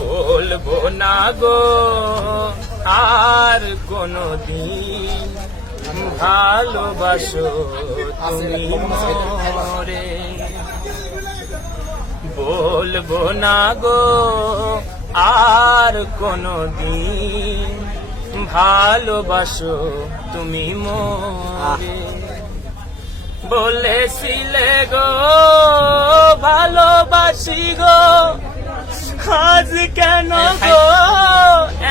বলবো না গো আর কোনদিন ভালোবাসো তুমি মোরে। বলবো না গো আর কোনদিন ভালোবাসো তুমি মোরে। বলেছিলে গো ভালোবাসি গো, আজ কেন গো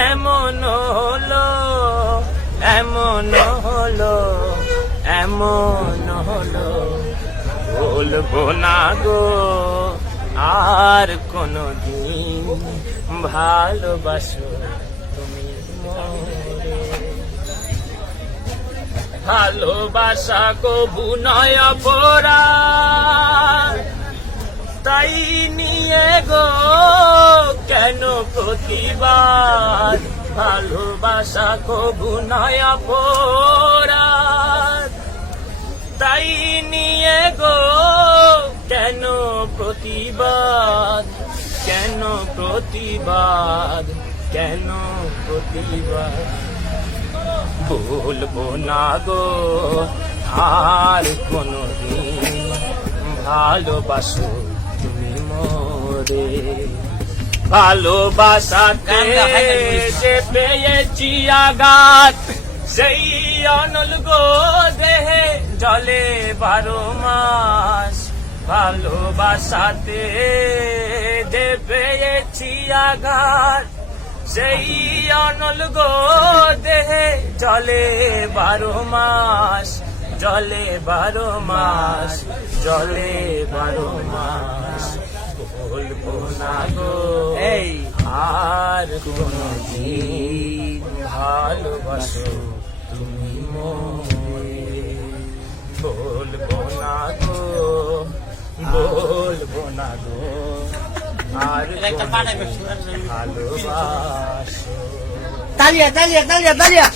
এমন হলো, এমন হলো, এমন হলো। বলবো না গো আর কোনদিন ভালোবাসো তুমি মোরে। ভালোবাসা কবু নয় অপরাধ, তাই নিয়ে গো কেন প্রতিবাদ। ভালোবাসা কবু নয় অপরাধ, তাই নিয়ে গো কেন প্রতিবাদ, কেন প্রতিবাদ, কেন প্রতিবাদ। বলবো না গো আর কোনদিন ভালোবাসো তুমি মোরে। ভালোবাসাতে যে পেয়েছি আঘাত, সেই অনল গো দেহে জলে 12 মাস। ভালোবাসাতে যে পেয়েছি আঘাত, সেই অনল গো দেহে জলে 12 মাস, জলে 12 মাস, জলে 12 মাস। বলবো না গো আর কোনদিন ভালোবাসো তুমি মোরে। বলবো না গো, বলবো না গো আর ভালোবাসো। তালিয়া তালিয়া তালিয়া তালিয়া।